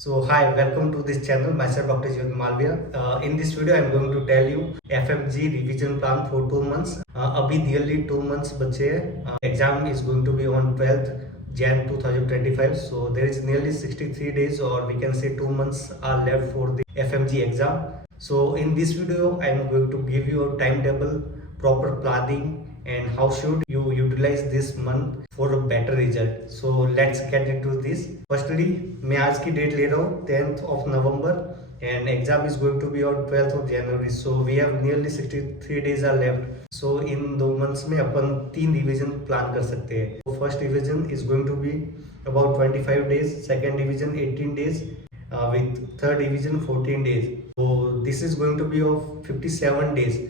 So hi, welcome to this channel. Myself Dr. Jyot Malviya. In this video, I'm going to tell you FMG revision plan for 2 months. अभी nearly 2 months बचे हैं. Exam is going to be on 12th Jan 2025. So there is nearly 63 days, or we can say 2 months are left for the FMG exam. So in this video, I'm going to give you a timetable, proper planning, and how should you utilize this month for a better result. So let's get into this. Firstly, मैं आज की date ले रहा हूँ 10th of November and exam is going to be on 12th of January. So we have nearly 63 days are left. So in 2 months में अपन 3 revision plan कर सकते हैं. So first revision is going to be about 25 days, second revision 18 days, with third revision 14 days. So this is going to be of 57 days.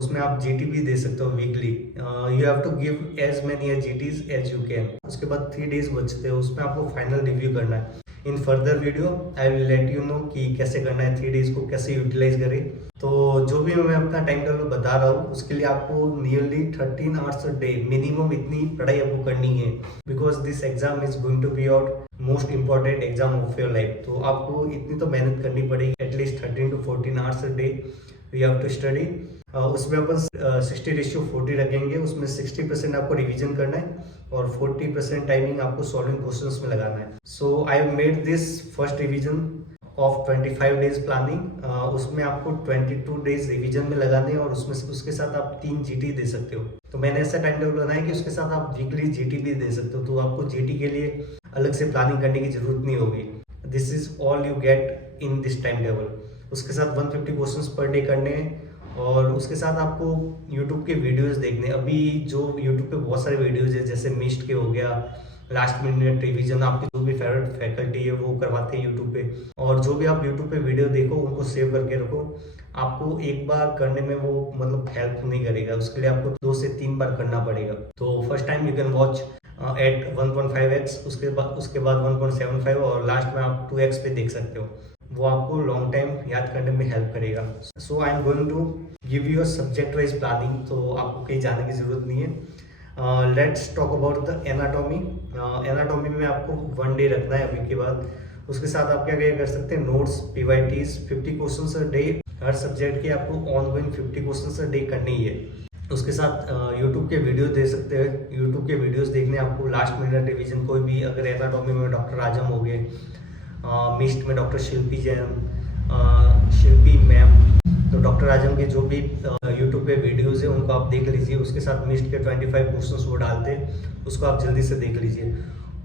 उसमें आप GT भी दे सकते हो weekly. You have to give as many GTs as you can. उसके बाद 3 days बचते हैं, उसमें आपको फाइनल रिव्यू करना है. In further video I will let you know कि कैसे करना है, 3 डेज को कैसे यूटिलाइज करें. तो जो भी मैं अपना टाइम टेबल बता रहा हूँ उसके लिए आपको nearly 13 hours a day minimum इतनी पढ़ाई आपको करनी है, because this exam is going to be out most important exam of your life. तो आपको इतनी तो मेहनत करनी पड़ेगी. At least 13 to 14 hours a day we have to study. उसमें अपन 60:40 रखेंगे. उसमें 60% आपको रिवीजन करना है और 40% टाइमिंग आपको सॉल्विंग क्वेश्चंस में लगाना है. So I made this first revision of 25 days planning. उसमें आपको 22 डेज रिवीजन में लगाने हैं और उसके साथ आप 3 जीटी दे सकते हो. तो मैंने ऐसा टाइम टेबल बनाया कि उसके साथ आप वीकली जीटी भी दे सकते हो. तो आपको जीटी के लिए अलग से प्लानिंग करने की जरूरत नहीं होगी. This is all you get in this time table. उसके साथ 150 क्वेश्चंस पर डे करने हैं और उसके साथ आपको YouTube के वीडियोस देखने. अभी जो YouTube पे बहुत सारे वीडियोस है, जैसे मिस्ट के हो गया, लास्ट मिनट रिवीजन, आपकी जो भी फेवरेट फैकल्टी है वो करवाते हैं YouTube पे. और जो भी आप YouTube पे वीडियो देखो उनको सेव करके रखो. आपको एक बार करने में वो मतलब हेल्प नहीं करेगा, उसके लिए आपको 2 से 3 बार करना पड़ेगा. तो first time you can watch at 1.5x, उसके बाद 1.75 और लास्ट में आप 2x पे देख सकते हो. वो आपको लॉन्ग टाइम याद करने में हेल्प करेगा. So I am going to give you a subject wise planning, तो आपको कहीं जाने की जरूरत नहीं है. Let's talk about the anatomy. Anatomy में आपको 1 डे रखना है अभी के बाद. उसके साथ आप क्या क्या कर सकते हैं, notes, PYTs, 50 questions a day. हर सब्जेक्ट के आपको ऑनगोइंग 50 क्वेश्चंस अ डे करनी ही है. उसके साथ यूट्यूब के वीडियो दे सकते हैं. यूट्यूब के वीडियोस देखने आपको लास्ट मिनट रिवीजन कोई भी. अगर एनाटॉमी में डॉक्टर आजम हो गए, मिस्ट में डॉक्टर शिल्पी जैन, शिल्पी मैम, तो डॉक्टर आजम के जो भी यूट्यूब पे वीडियोस है उनको आप देख लीजिए. उसके साथ मिस्ट के 25 क्वेश्चंस वो डालते हैं, उसको आप जल्दी से देख लीजिए.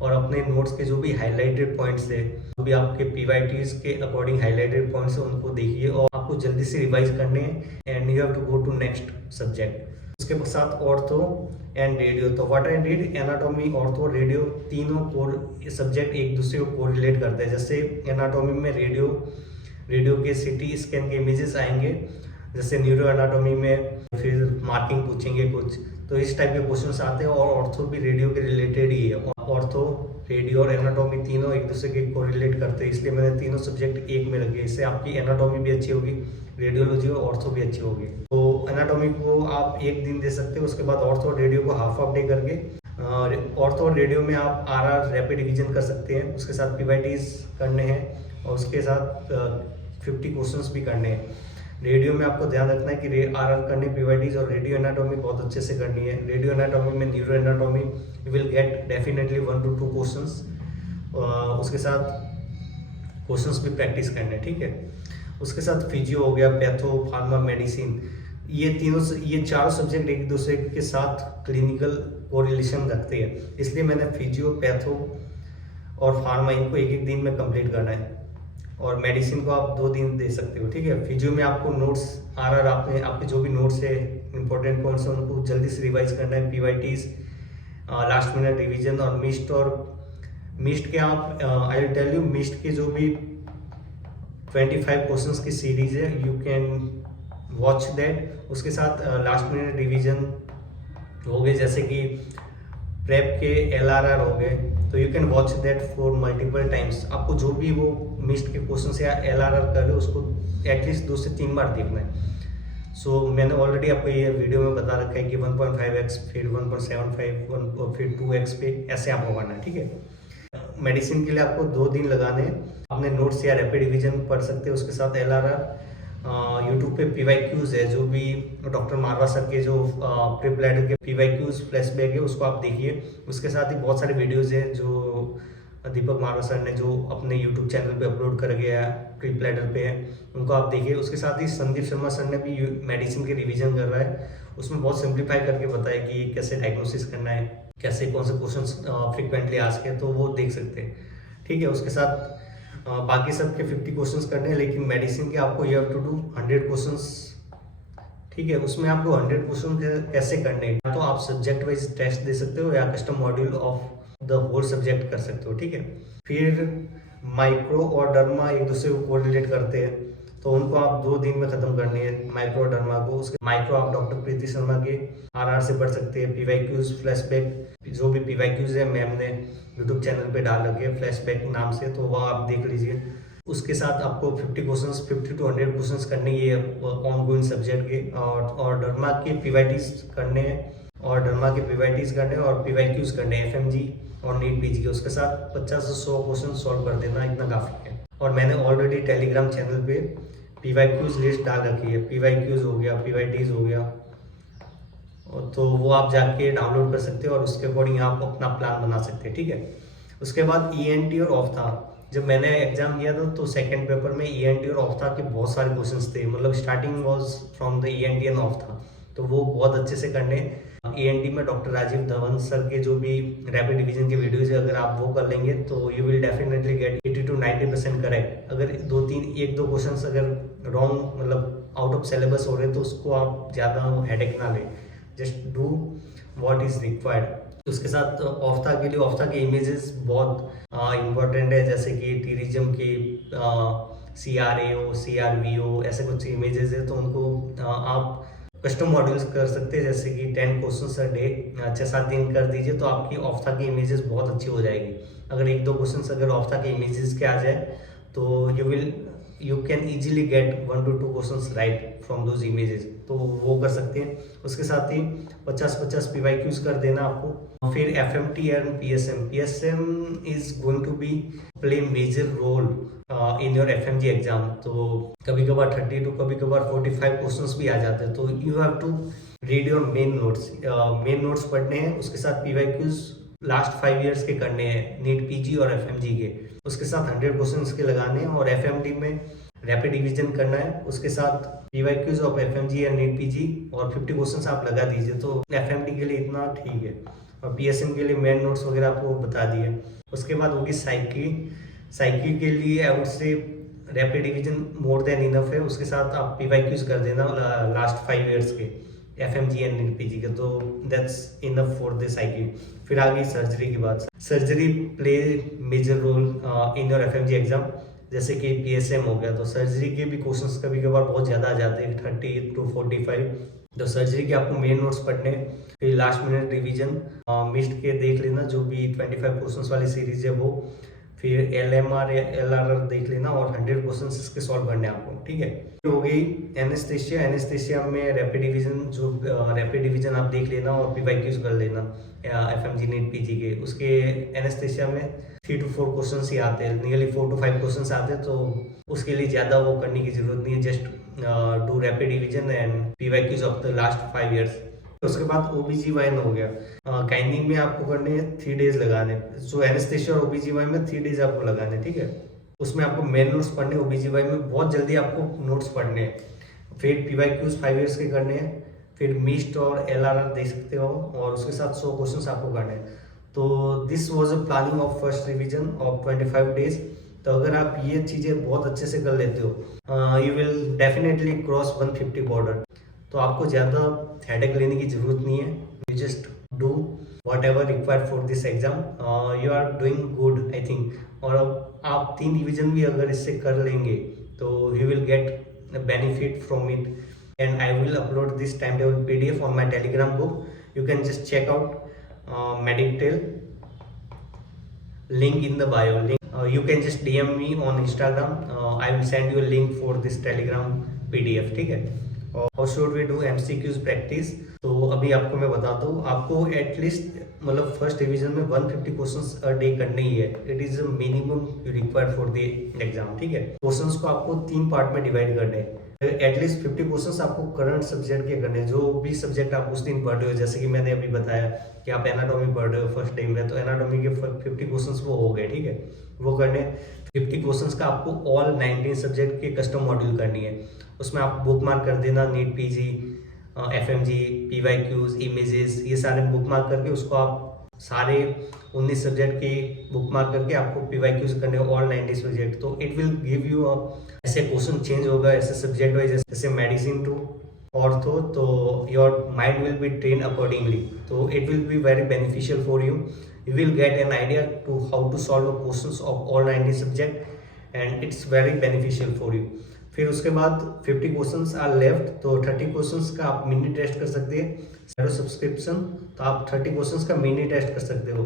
और अपने नोट्स के जो भी हाईलाइटेड पॉइंट्स है, जो भी आपके पीवाईटीज के अकॉर्डिंग हाईलाइटेड पॉइंट्स है उनको देखिए और आपको जल्दी से रिवाइज करने हैं. And you have to go to next subject. उसके साथ ऑर्थो एंड रेडियो. तो what I did, anatomy, ortho, radio, तीनों कोर सब्जेक्ट एक दूसरे को कोरिलेट करते हैं. जैसे एनाटॉमी में रेडियो के सीटी स्कैन के इमेजेस आएंगे, जैसे न्यूरो एनाटॉमी में फिर मार्किंग पूछेंगे कुछ. तो इस टाइप के क्वेश्चंस आते हैं. और ऑर्थो भी रेडियो के रिलेटेड ही है. ऑर्थो, रेडियो और एनाटॉमी तीनों एक दूसरे के कोरिलेट करते हैं, इसलिए मैंने तीनों सब्जेक्ट एक में रखे. इससे आपकी एनाटॉमी भी अच्छी होगी, रेडियोलॉजी और ऑर्थो भी अच्छी होगी. तो एनाटॉमी को आप 1 दिन दे सकते हो. उसके बाद ऑर्थो और रेडियो को हाफ डे करके, ऑर्थो और रेडियो में आप आरआर रैपिड रिवीजन कर सकते हैं. उसके साथ पीवाईटीज करने हैं और उसके साथ 50 क्वेश्चंस भी करने हैं. रेडियो में आपको ध्यान रखना है कि आरआर करने, पीवाईटीज और रेडियो एनाटॉमी बहुत अच्छे से करनी है. रेडियो एनाटॉमी में neuro anatomy you will get definitely 1 to 2 questions. उसके साथ क्वेश्चंस भी प्रैक्टिस करने, ठीक है. उसके साथ फिजियो हो गया, पैथो, फार्मा, मेडिसिन, ये चारों सब्जेक्ट एक दूसरे के साथ क्लिनिकल कोरिलेशन रखते हैं. इसलिए मैंने फिजियो, पैथो और फार्मा इनको एक दिन में कंप्लीट करना है. और मेडिसिन को आप 2 दिन दे सकते हो, ठीक है. फिजियो में आपको नोट्स, आरआर आपके जो भी नोट्स है, इंपॉर्टेंट पॉइंट्स हैं, उनको जल्दी से रिवाइज करना है. PYTs, last minute revision. और मिस्ट के आप आई विल टेल यू, मिस्ट के जो भी 25 क्वेश्चंस की सीरीज है, यू कैन वॉच दैट. उसके साथ लास्ट मिनट रिवीजन हो गए, जैसे कि प्रेप के LRR हो गए, तो you can watch that for multiple times. आपको जो भी वो मिस्ट के क्वेश्चन या LRR कर रहे हो उसको एटलीस्ट 2 से 3 बार देखना है. सो मैंने ऑलरेडी आपको ये वीडियो में बता रखा है कि 1.5x, फिर 1.75, फिर 2x पे ऐसे आपको करना है, ठीक है. मेडिसिन के लिए आपको 2 दिन लगाने हैं। अपने नोट्स या रैपिड रिवीजन पढ़ सकते हैं, उसके साथ LRR, यूट्यूब पे PYQs है, जो भी डॉक्टर मारवा सर के जो प्री ब्लैडर के PYQs फ्लैशबैक है उसको आप देखिए। उसके साथ ही बहुत सारे वीडियोज़ हैं जो दीपक मारवा सर ने जो अपने यूट्यूब चैनल पे अपलोड कर गया प्री ब्लैडर पे है, उनको आप देखिए। उसके साथ ही संदीप शर्मा सर ने भी मेडिसिन के रिवीजन कर रहा है, उसमें बहुत सिंप्लीफाई करके बताया कि कैसे डायग्नोसिस करना है, कैसे कौन से क्वेश्चंस फ्रिक्वेंटली आस्क है, तो वो देख सकते हैं। ठीक है, उसके साथ बाकी सब के 50 क्वेश्चंस करने हैं, लेकिन मेडिसिन के आपको you have to do 100 questions. ठीक है, उसमें आपको 100 क्वेश्चन कैसे करने हैं, तो आप सब्जेक्ट वाइज टेस्ट दे सकते हो या custom module of the whole subject कर सकते हो। ठीक है, फिर माइक्रो और डर्मा एक दूसरे को कोरिलेट करते हैं, तो उनको आप 2 दिन में खत्म करनी है माइक्रो और डर्मा को। उसके माइक्रो आप डॉक्टर प्रीति शर्मा के RR से पढ़ सकते हैं। PYQs फ्लैशबैक, जो भी PYQs है मैम ने यूट्यूब चैनल पे डाल रखे हैं फ्लैशबैक नाम से, तो वह आप देख लीजिए। उसके साथ आपको 50 क्वेश्चंस 50 to 100 क्वेश्चंस करने ये ऑन गोइंग सब्जेक्ट के, और डर्मा के PYTs करने हैं, और डर्मा के PYTs करने हैं, और PYQs करने हैं FMG और नीट PG के। उसके साथ 50 से 100 क्वेश्चन सॉल्व कर देना, इतना काफ़ी है। और मैंने ऑलरेडी टेलीग्राम चैनल पे PYQs लिस्ट डाल रखी है, PYQs हो गया, PYTs हो गया, तो वो आप जाके डाउनलोड कर सकते हो और उसके अकॉर्डिंग आप अपना प्लान बना सकते हैं। ठीक है, उसके बाद ENT और ऑफ्था, जब मैंने एग्जाम दिया था तो सेकंड पेपर में ENT और ऑफ्था के बहुत सारे क्वेश्चंस थे, मतलब starting was from the ENT and ophtha, तो वो बहुत अच्छे से करने। ENT में डॉक्टर राजीव धवन सर के जो भी रैपिड डिवीजन के वीडियोज है, अगर आप वो कर लेंगे तो you will definitely get 80 to 90% correct. अगर 1-2 क्वेश्चंस अगर रॉन्ग मतलब आउट ऑफ सिलेबस हो रहे तो उसको आप ज़्यादा हेडेक ना लें, just do what is required. उसके साथ ऑफ्था के लिए ऑफ्था के इमेजेस बहुत इम्पोर्टेंट है, जैसे कि टीरिज्म की CRAO CRVO ऐसे कुछ इमेजेस है, तो उनको आप कस्टम मॉड्यूल्स कर सकते हैं, जैसे कि 10 क्वेश्चंस अ डे 6-7 दिन कर दीजिए, तो आपकी ऑफ्था की इमेजेस बहुत अच्छी हो जाएगी। अगर 1-2 क्वेश्चंस अगर ऑफ्था के इमेजेस के आ जाए तो you can easily get 1 to 2 questions right from those images, तो वो कर सकते हैं। उसके साथ ही 50-50 PYQs कर देना आपको। फिर FMT and PSM is going to be play major role in your FMG exam, तो कभी कभार 32 कभी कभार 45 क्वेश्चंस भी आ जाते हैं, तो you have to read your main notes पढ़ने हैं। उसके साथ PYQs लास्ट 5 इयर्स के करने हैं, नीट PG और FMG के। उसके साथ 100 क्वेश्चंस के लगाने हैं, और FMD में रैपिड डिवीजन करना है। उसके साथ PYQs ऑफ FMG या नीट PG और 50 क्वेश्चंस आप लगा दीजिए, तो FMD के लिए इतना ठीक है। और PSM के लिए मेन नोट्स वगैरह आपको बता दिए। उसके बाद होगी साइकी के लिए I would say rapid division more than enough है। उसके साथ आप PYQs कर देना लास्ट 5 इयर्स के FMG एंड नीट PG के, तो that's enough for the psych. फिर आ गई सर्जरी की बात। Surgery play major role in your FMG exam, जैसे कि PSM हो गया, तो सर्जरी के भी क्वेश्चंस कभी कभार बहुत ज़्यादा आ जाते हैं 30 to 45, तो सर्जरी के आपको मेन नोट्स पढ़ने। फिर लास्ट मिनट रिवीजन मिस्ड के देख लेना, जो भी 25 क्वेश्चंस वाली सीरीज है वो। फिर LMR या LRR देख लेना, और 100 क्वेश्चंस इसके सॉल्व करने आपको। ठीक है, हो गई एनेस्थेसिया में रैपिड डिवीजन आप देख लेना और PYQs कर लेना FMG नीट PG के। उसके एनेस्थेसिया में 3 to 4 क्वेश्चंस ही आते हैं, नियरली 4 to 5 क्वेश्चंस आते हैं, तो उसके लिए ज़्यादा वो करने की जरूरत नहीं है, just do rapid division and PYQs of the last 5 years. उसके बाद OBGYN हो गया, गायनिक में आपको करने हैं 3 डेज लगाने, सो एनेस्थेसिया और OBGYN में 3 डेज आपको लगाने। ठीक है, उसमें आपको मेन नोट्स पढ़ने, OBGYN में बहुत जल्दी आपको नोट्स पढ़ने हैं। फिर PYQs 5 इयर्स के करने हैं, फिर मिस्ट और LRR देख सकते हो, और उसके साथ 100 क्वेश्चन आपको करने हैं। तो this was a planning of first revision of 25 days. तो अगर आप ये चीज़ें बहुत अच्छे से कर लेते हो, you will definitely cross 150 border, तो आपको ज़्यादा हेडेक लेने की ज़रूरत नहीं है। You just do whatever required for this exam, you are doing good I think. और अब आप 3 रिविजन भी अगर इससे कर लेंगे तो you will get benefit from it, and I will upload this time table PDF on my Telegram group. You can just check out Medictel, link in the bio. You can just DM me on Instagram. I will send you a link for this Telegram PDF. ठीक है, और how should we do MCQs practice? तो अभी आपको मैं बता दूँ, आपको एटलीस्ट मतलब फर्स्ट डिवीजन में 150 क्वेश्चंस अ डे करने ही है। It is a minimum you required for the exam, ठीक है। क्वेश्चंस को आपको 3 पार्ट में डिवाइड करने हैं। एटलीस्ट 50 क्वेश्चंस आपको करंट सब्जेक्ट के करने हैं, जो भी सब्जेक्ट आप उस दिन पढ़ रहे हो। जैसे कि मैंने अभी बताया कि आप एनाटॉमी पढ़ रहे हो फर्स्ट डे में, तो एनाटॉमी के 50 क्वेश्चंस वो हो गए, ठीक है, वो करने। 50 क्वेश्चंस का आपको ऑल 19 सब्जेक्ट के कस्टम मॉड्यूल करनी है। उसमें आप बुक मार्क कर देना NEET PG, FMG, PYQs, images, ये सारे बुक मार्क करके उसको आप सारे 19 सब्जेक्ट की बुक मार्क करके आपको पीवाईक्यूज करने ऑल 90 सब्जेक्ट। तो इट विल गिव यू ऐसे क्वेश्चन चेंज होगा ऐसे सब्जेक्ट वाइज, जैसे मेडिसिन टू ऑर्थो, तो your mind will be train accordingly. तो it will be very beneficial for you. You will get an idea to how to solve the questions of all 90 subject and it's very beneficial for you. फिर उसके बाद 50 questions are left, तो 30 questions का आप mini test कर सकते हैं। Zero subscription, तो आप 30 क्वेश्चंस का मिनी टेस्ट कर सकते हो,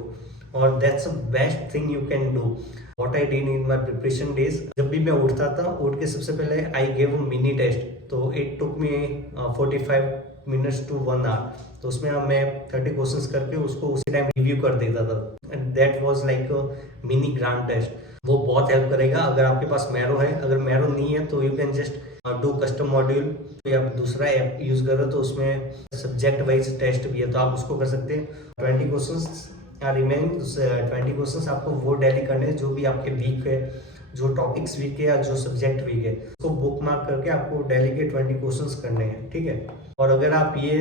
और that's the best thing you can do. What I did in my preparation days, जब भी मैं उठता था, उठ के सबसे पहले I gave a mini test. तो it took me 45 minutes to 1 hour. तो उसमें मैं 30 क्वेश्चंस करके उसको उसी टाइम रिव्यू कर देता था, and that was like a mini grand test. वो बहुत हेल्प करेगा अगर आपके पास मैरो है। अगर मैरो नहीं है तो you can just do custom module, या दूसरा ऐप यूज करो तो उसमें सब्जेक्ट वाइज टेस्ट भी है, तो आप उसको कर सकते हैं। 20 क्वेश्चंस आर रिमेनिंग। 20 क्वेश्चंस आपको वो डेली करने हैं जो भी आपके वीक है, जो टॉपिक्स वीक है या जो सब्जेक्ट वीक है, उसको बुक मार्क करके आपको डेली के 20 क्वेश्चंस करने हैं, ठीक है। और अगर आप ये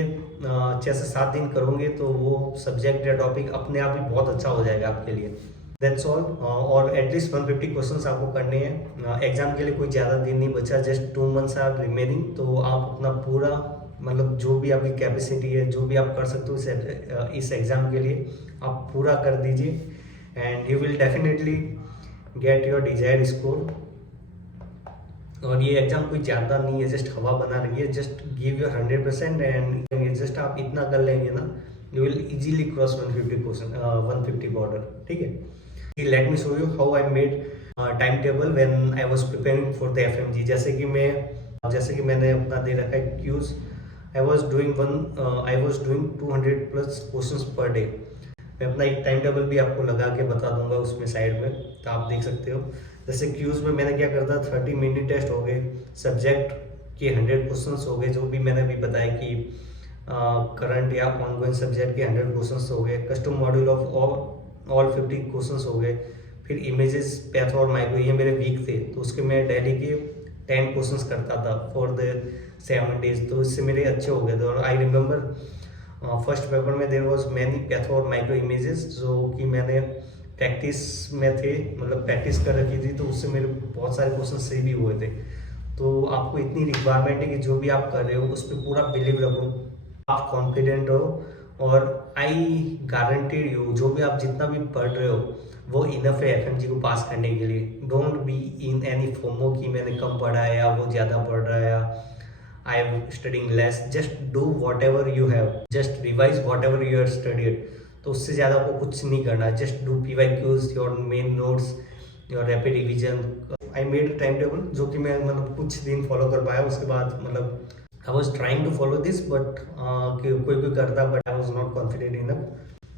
6 से 7 दिन करोगे तो वो सब्जेक्ट या टॉपिक अपने आप ही बहुत अच्छा हो जाएगा आपके लिए। That's all. और एटलीस्ट 150 क्वेश्चंस आपको करने हैं। एग्जाम के लिए कोई ज़्यादा दिन नहीं बचा, जस्ट 2 मंथ्स आर रिमेनिंग। तो आप अपना पूरा, मतलब जो भी आपकी कैपेसिटी है, जो भी आप कर सकते हो इस एग्ज़ाम के लिए, आप पूरा कर दीजिए, and you will definitely get your desired score. और ये एग्जाम कोई ज़्यादा नहीं है, जस्ट हवा बना रही है। Just give your 100% and just आप इतना कर लेंगे ना, you will easily cross 150 border, ठीक है। Let me show you how I made time table when I was preparing for the FMG. जैसे कि मैंने अपना दे रखा है क्यूज। I was doing 200+ questions per day. मैं अपना एक टाइम टेबल भी आपको लगा के बता दूंगा उसमें साइड में, तो आप देख सकते हो। जैसे क्यूज में मैंने क्या करता, 30 मिनी टेस्ट हो गए, सब्जेक्ट के 100 क्वेश्चंस हो गए, जो भी मैंने अभी बताया कि करंट या ऑनगोइंग सब्जेक्ट के 100 क्वेश्चंस हो गए। Custom module of all 50 questions हो गए। फिर इमेजेस, पैथो और माइक्रो, ये मेरे वीक थे, तो उसके मैं डेली के 10 क्वेश्चंस करता था फॉर द 7 डेज। तो इससे मेरे अच्छे हो गए थे। और आई रिमेंबर फर्स्ट पेपर में देयर वाज मैनी पैथो और माइक्रो इमेजेस, जो कि मैंने प्रैक्टिस में थे, मतलब प्रैक्टिस कर रखी थी, तो उससे मेरे बहुत सारे क्वेश्चन सही भी हुए थे। तो आपको इतनी रिक्वायरमेंट है कि जो भी आप कर रहे हो उस पर पूरा बिलीव रखो, आप कॉन्फिडेंट रहो, और आई गारंटीड यू, जो भी आप जितना भी पढ़ रहे हो वो इनफ है एफएमजी को पास करने के लिए। Don't be in any FOMO कि मैंने कम पढ़ा है या वो ज़्यादा पढ़ रहा है या I am studying less. Just do whatever you have. Just revise whatever you have studied. तो उससे ज़्यादा आपको कुछ नहीं करना। Just do PYQs, your main notes, your rapid revision. I made a timetable जो कि मैं मतलब कुछ दिन फॉलो कर पाया। उसके बाद मतलब I was trying to follow this, but कोई करता, but I was not confident enough.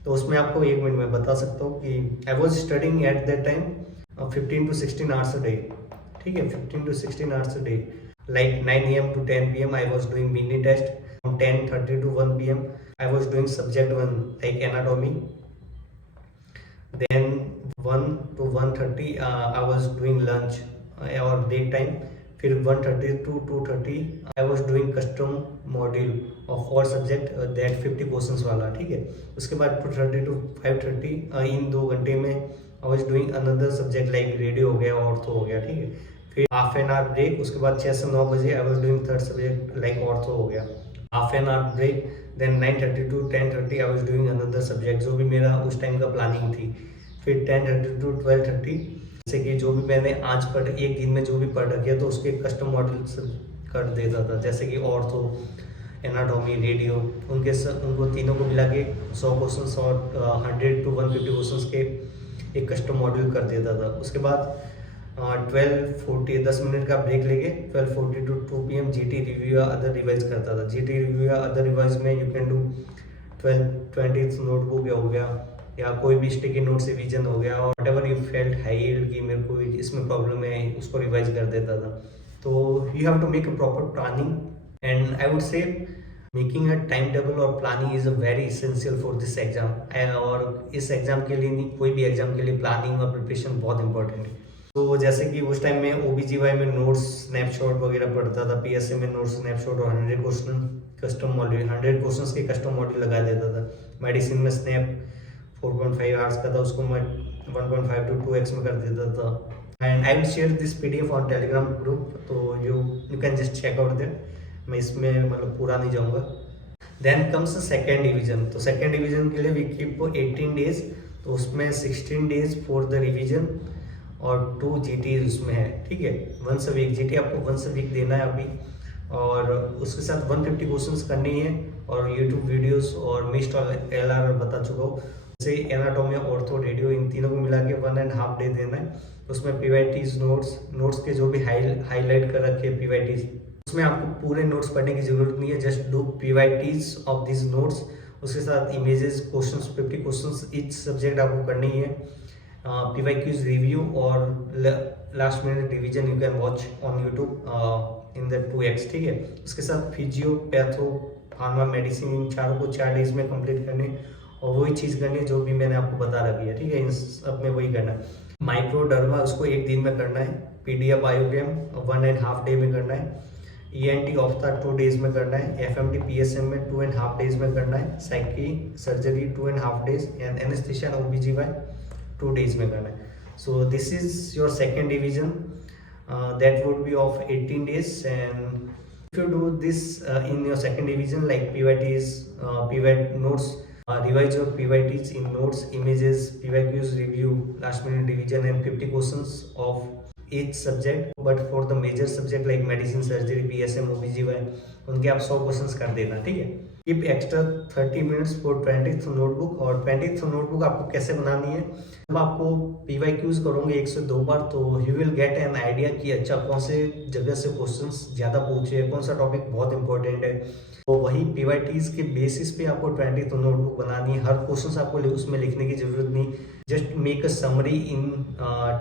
तो उसमें आपको 1 मिनट में बता सकता हूँ कि I was studying at that time 15 to 16 hours a day. ठीक है, 15 to 16 hours a day. Like 9 AM to 10 PM I was doing mini test. From 10:30 to 1 PM I was doing subject 1 like anatomy. Then 1 to 1:30 I was doing lunch or break time. फिर 1:30 to 2:30 I was doing custom module of all subject that 50 questions वाला, ठीक है। उसके बाद 2:30 to 5:30 इन 2 घंटे में I was doing another subject like radio हो गया, ऑर्थो हो गया, ठीक है। फिर हाफ एन आवर ब्रेक। उसके बाद 6 से 9 बजे I was doing third subject like ortho हो गया, half an hour break. Then 9:30 to 10:30 I was doing another subject, जो भी मेरा उस टाइम का प्लानिंग थी। फिर 10:30 टू 12:30 जैसे कि जो भी मैंने आज एक दिन में जो भी पढ़ रखा तो उसके कस्टम मॉड्यूल कर देता था, जैसे कि ऑर्थो, एनाटॉमी, रेडियो, उनको तीनों को मिला के 100 क्वेश्चन और 100 to 150 क्वेश्चन के एक कस्टम मॉड्यूल कर देता था। उसके बाद 12:40 10 मिनट का ब्रेक लेके 12:40 to 2 PM GT रिव्यू या अदर रिवाइज करता था। GT रिव्यू या अदर रिवाइज में you can do 20th notebook हो गया या कोई भी स्टिकी नोट्स रिवीजन हो गया, और whatever you felt हाइल्ड कि मेरे को इसमें प्रॉब्लम है, उसको रिवाइज कर देता था। तो you have to make a proper planning, and I would say making a time table और planning is a very essential for this exam. और इस एग्जाम के लिए नहीं, कोई भी एग्जाम के लिए प्लानिंग और प्रिपरेशन बहुत इंपॉर्टेंट है। तो जैसे कि उस टाइम में OBGY में नोट्स स्नैपशॉट वगैरह पढ़ता था, PSA में नोट्स स्नैपशॉट और 100 क्वेश्चन कस्टम मॉड्यूल, 100 क्वेश्चंस के कस्टम मॉड्यूल लगा देता था। मेडिसिन में स्नैप 4.5 आवर्स का था, उसको मैं 1.5 to 2x में कर देता था। And I will share this PDF on Telegram group, तो you can just check out there. मैं इसमें मतलब पूरा नहीं जाऊँगा। Then comes second division. तो सेकेंड डिवीजन के लिए वी कीप 18 डेज, तो उसमें 16 डेज फॉर द रिवीजन और 2 GT उसमें है, ठीक है। वंस अ वीक GT आपको वंस अ वीक देना है अभी, और उसके साथ 150 क्वेश्चंस करनी है, और यूट्यूब वीडियोस और मिस्ड LR बता चुका हूँ। जैसे एनाटॉमी, ऑर्थो, रेडियो, इन तीनों को मिला के 1.5 डे देना है। उसमें PYTs नोट्स के जो भी हाईलाइट कर रखे हैं PYTs, उसमें आपको पूरे नोट्स पढ़ने की जरूरत नहीं है, just do PYTs of this notes. उसके साथ images, questions, 50 questions each subject आपको करनी है। PYQs रिव्यू और last minute revision you can watch on YouTube in the 2x, ठीक है। उसके साथ फिजियो, पैथो, फार्मा, मेडिसिन, इन चारों को 4 डेज में कंप्लीट करने, और वही चीज़ करनी है जो भी मैंने आपको बता रखी है, ठीक है। इन सब में वही करना है। माइक्रोडर्मा उसको 1 दिन में करना है। पीडिया बायोकेम 1.5 डे में करना है। ENT ऑफ्था 2 डेज में करना है। FMT PSM में 2.5 डेज में करना है। Psyche surgery 2.5 days, and anaesthesia OBGY 2 days में करना है। So this is your second division, that would be of 18 days, and if you do this in your second division, like PYTs, PYT notes, revise your PYTs in notes, images, PYQs review, last minute revision, and 50 questions of each subject, but for the major subject like medicine, surgery, PSM, OBGY, उनके आप 100 questions कर देना, ठीक है। Keep extra 30 minutes for 20th notebook. और 20th notebook आपको कैसे बनानी है, जब आपको PYQs करोगे 1 से 2 बार, तो you will get an idea कि अच्छा कौन से जगह से क्वेश्चंस ज़्यादा पूछे, कौन सा टॉपिक बहुत इंपॉर्टेंट है। तो वही PYTs के बेसिस पे आपको 20th नोटबुक बनानी है। हर क्वेश्चंस आपको उसमें लिखने की जरूरत नहीं, just make a summary in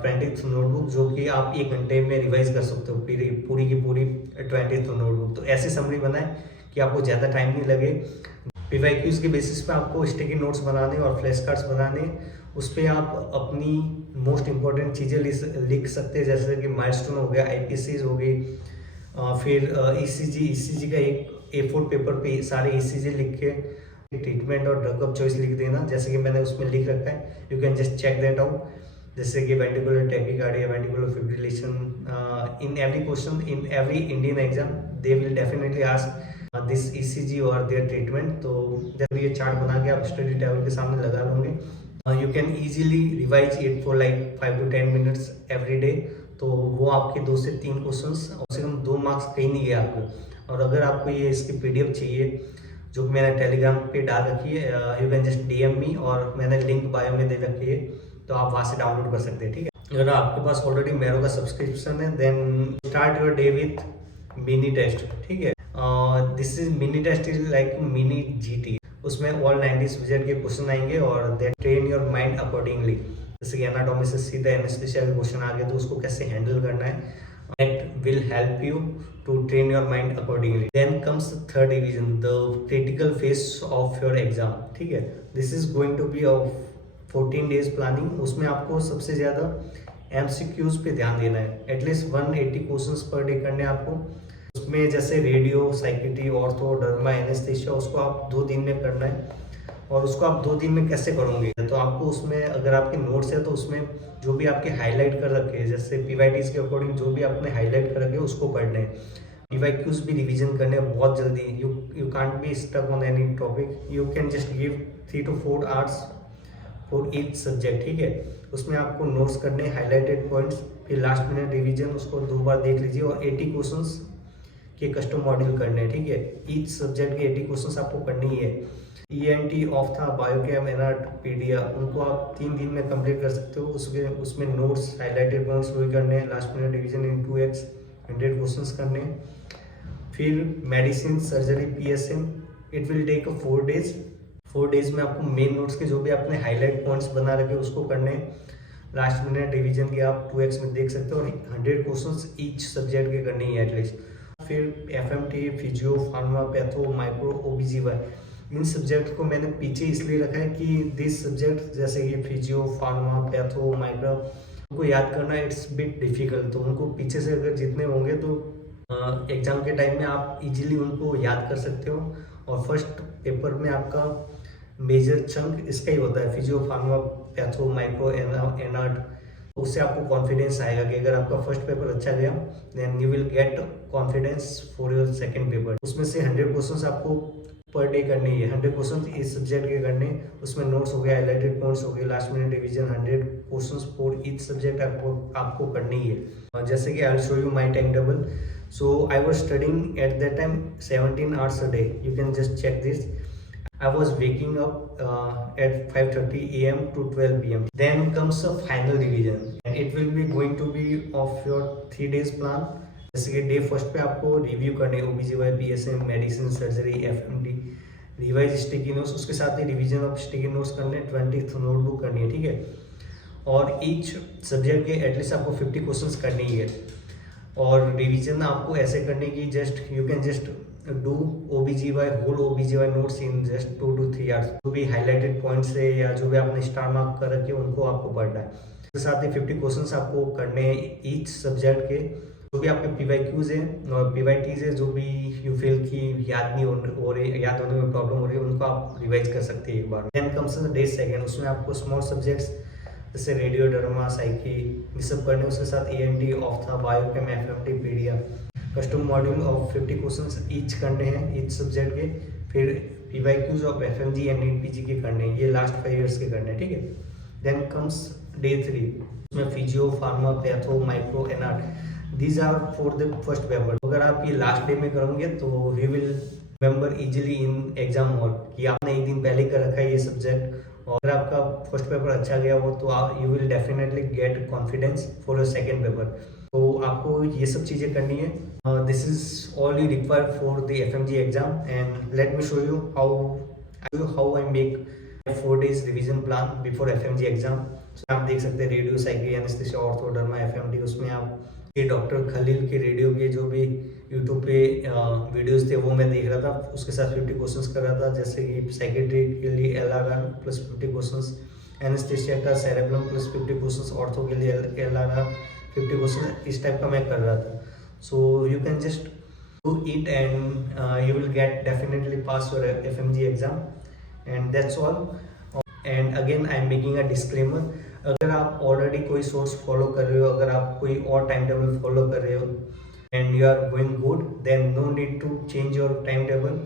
20th notebook, जो कि आप 1 घंटे में रिवाइज कर सकते हो पूरी की पूरी 20th नोटबुक। तो ऐसी समरी बनाए कि आपको ज़्यादा टाइम नहीं लगे। PYQs के बेसिस पे आपको स्टिकी नोट्स बनाने और फ्लैश कार्ड्स बनाने, उस पर आप अपनी मोस्ट इंपॉर्टेंट चीज़ें लिख सकते हैं, जैसे कि माइलस्टोन हो गया, IPCs हो गई, फिर ECG का एक A4 पेपर पे सारे ECG लिख के ट्रीटमेंट और ड्रग ऑफ चॉइस लिख देना, जैसे कि मैंने उसमें लिख रखा है। You can just check that out, जैसे कि ventricular tachycardia, ventricular fibrillation. In every question in every Indian exam they will definitely ask this ECG और देयर ट्रीटमेंट। तो जब ये चार्ट बना के आप स्टडी टेबल के सामने लगा लोगे, you can easily revise it for like 5 to 10 minutes every day. तो वो आपके 2 से 3 क्वेश्चंस, कम से कम 2 मार्क्स कहीं नहीं गए आपको। और अगर आपको ये इसकी PDF चाहिए, जो मैंने टेलीग्राम पे डाल रखी है, यू कैन जस्ट DM मी, और मैंने लिंक बायो में दे रखी है, तो आप वहाँ से डाउनलोड कर सकते हैं, ठीक है। अगर आपके पास ऑलरेडी मेरो का सब्सक्रिप्शन है, then start your day with mini test, ठीक है। This is mini test is like mini GT। उसमें ऑल 90 सब्जेक्ट के क्वेश्चन आएंगे, और then train your mind accordingly. जैसे कि एनाटॉमी से सीधा एनेस्थेसिया का क्वेश्चन आ गया, तो उसको कैसे हैंडल करना है, that will help you to train your mind accordingly. Then comes the third division, the critical phase of your exam, ठीक है। This is going to be of 14 days planning। उसमें आपको सबसे ज़्यादा MCQs पे ध्यान देना है, एटलीस्ट 180 क्वेश्चंस पर डे करने आपको। उसमें जैसे रेडियो, साइकिट्री, ऑर्थो, डर्मा, एनेस्थेसिया, उसको आप 2 दिन में करना है। और उसको आप 2 दिन में कैसे करोगे, तो आपको उसमें अगर आपके नोट्स है, तो उसमें जो भी आपके हाईलाइट कर रखे हैं, जैसे PYTs के अकॉर्डिंग जो भी आपने हाईलाइट कर रखे हैं, उसको पढ़ने हैं। PYQs भी रिवीजन करने हैं बहुत जल्दी। You can't be stuck on any topic, you can just give 3 to 4 hours for each subject, ठीक है। उसमें आपको नोट्स करने, हाईलाइटेड पॉइंट्स, फिर लास्ट मिनट रिवीजन, उसको 2 बार देख लीजिए, और 80 क्वेश्चंस के कस्टम मॉड्यूल करने हैं, ठीक है। ईच सब्जेक्ट के 80 क्वेश्चंस आपको करनी ही है। ENT, ऑफ्था, बायोकेम, एनाटोपीडिया, उनको आप 3 दिन में कंप्लीट कर सकते हो। उसमें नोट्स, हाईलाइटेड पॉइंट्स वही करने हैं। Last minute revision in 2x 100 questions करने हैं। फिर medicine, surgery, PSM, it will take 4 days 4 days में आपको मेन नोट्स के जो भी आपने हाईलाइट पॉइंट्स बना रखे उसको करने। लास्ट मिनट रिवीजन के आप 2x में देख सकते हो और 100 क्वेश्चंस ईच सब्जेक्ट के करने ही एटलीस्ट। फिर FMT, physio, pharma, patho, micro, OBGY इन सब्जेक्ट को मैंने पीछे इसलिए रखा है कि दिस सब्जेक्ट जैसे कि फिजियो, फार्मा, पैथो, माइक्रो उनको याद करना इट्स बिट डिफिकल्ट। तो उनको पीछे से अगर जितने होंगे तो एग्जाम के टाइम में आप इजीली उनको याद कर सकते हो। और फर्स्ट पेपर में आपका मेजर चंक इसका ही होता है, फिजियो, फार्मा, पैथो, माइक्रो, एनार्ट। उससे आपको कॉन्फिडेंस आएगा कि अगर आपका फर्स्ट पेपर अच्छा गया then you will get confidence for your second paper. उसमें से 100 क्वेश्चंस आपको पर डे करनी है, 100 क्वेश्चंस इस सब्जेक्ट के करने। उसमें नोट्स हो गए, हाईलाइटेड पॉइंट्स हो गए, last minute revision, 100 questions for each subject आपको करनी है। जैसे कि I will show you my time table. So I was studying at that time 17 hours a day, you can just check this. I was waking up at 5:30 a.m. to 12 p.m. Then comes a final revision and it will be going to be of your 3 days plan. जैसे कि day first पे आपको review करने OBGY, PSM, medicine, surgery, FMD, revise sticky notes, उसके साथ ही revision of sticky notes करने, 20th notebook करनी है, ठीक है। और ईच सब्जेक्ट के एटलीस्ट आपको 50 क्वेश्चंस करनी ही है। और रिवीजन आपको ऐसे करने की just you can just do OBGY whole OBGY notes in just 2 to 3 hours। जो भी हाईलाइटेड पॉइंट्स है या जो भी आपने स्टार मार्क कर रखे उनको आपको पढ़ना है। उसके साथ ही 50 क्वेश्चंस आपको करने हैं ईच सब्जेक्ट के। जो भी आपके पीवाईक्यूज हैं और पीवाईटीज है, जो भी यू फील कि याद नहीं हो रहे, याद होने में प्रॉब्लम हो रही है, उनको आप रिवाइज कर सकते हैं एक बार। देन कम्स डे सेकेंड, उसमें आपको स्मॉल सब्जेक्ट्स जैसे रेडियो, डर्मा, साइकी ये सब करने। उसके साथ ENT, ophtha, biochem, FMT, paedia, custom module of 50 questions each करने हैं ईच सब्जेक्ट के। फिर PYQs of FMG and NEET PG के करने हैं, ये लास्ट 5 years के करने हैं, ठीक है। देन कम्स डे 3, उसमें physio, pharma, patho, micro, anat these are for the first paper. अगर आप ये लास्ट डे में करोगे तो you will remember easily in exam hall कि आपने एक दिन पहले कर रखा है ये सब्जेक्ट। और अगर आपका फर्स्ट पेपर अच्छा गया हो तो आप you will definitely get confidence for your second paper. तो आपको ये सब चीज़ें करनी है। This is all you require for the FMG exam and let me show you how I make 4 days revision plan before FMG exam. आप देख सकते हैं radio, psyche, anaesthesia, ortho, derma, FMD. उसमें आप ये डॉक्टर खलील के रेडियो के जो भी यूट्यूब पे वीडियोस थे वो मैं देख रहा था। उसके साथ 50 क्वेश्चंस कर रहा था, जैसे कि साइकेट्री के लिए LRR प्लस 50 क्वेश्चंस, एनेस्थीसिया का सेरेब्रम प्लस 50 क्वेश्चंस, ऑर्थो के लिए LRR 50 क्वेश्चंस, इस टाइप का मैं कर रहा था। So you can just do it and you will get definitely pass your FMG exam and that's all. And again I am making a disclaimer, अगर आप ऑलरेडी कोई सोर्स फॉलो कर रहे हो, अगर आप कोई और टाइम टेबल फॉलो कर रहे हो and you are going good, then no need to change your time table.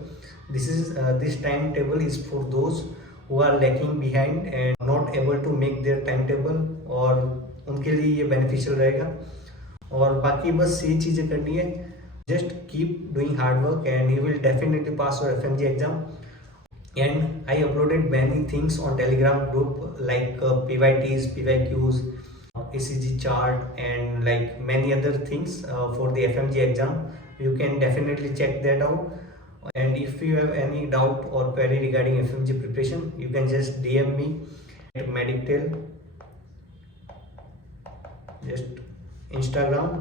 This time table is for those who are lacking behind and not able to make their time table, और उनके लिए ये beneficial रहेगा। और बाकी बस ये चीज़ें करनी है, just keep doing hard work and you will definitely pass your FMG exam. And I uploaded many things on Telegram group like PYTs, PYQs, ECG chart and like many other things for the FMG exam. You can definitely check that out. And if you have any doubt or query regarding FMG preparation, you can just DM me at Medictail, just Instagram.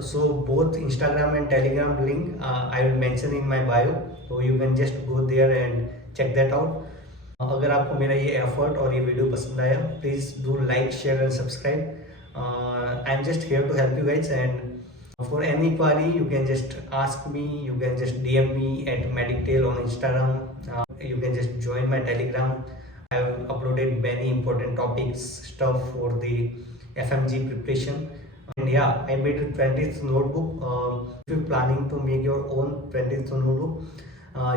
So both Instagram and Telegram link I will mention in my bio, so you can just go there and check that out. अगर आपको मेरा ये effort और ये video पसंद आया, please do like, share and subscribe. I am just here to help you guys and for any query you can just ask me, you can just DM me at Medictail on Instagram, you can just join my Telegram. I have uploaded many important topics stuff for the FMG preparation. And yeah, I made a 20th notebook. If you're planning to make your own 20th notebook,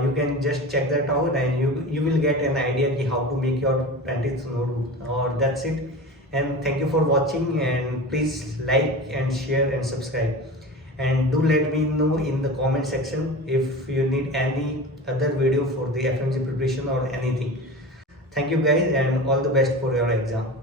you can just check that out and you will get an idea of how to make your 20th notebook. Or that's it. And thank you for watching, and please like and share and subscribe. And do let me know in the comment section if you need any other video for the FMG preparation or anything. Thank you guys and all the best for your exam.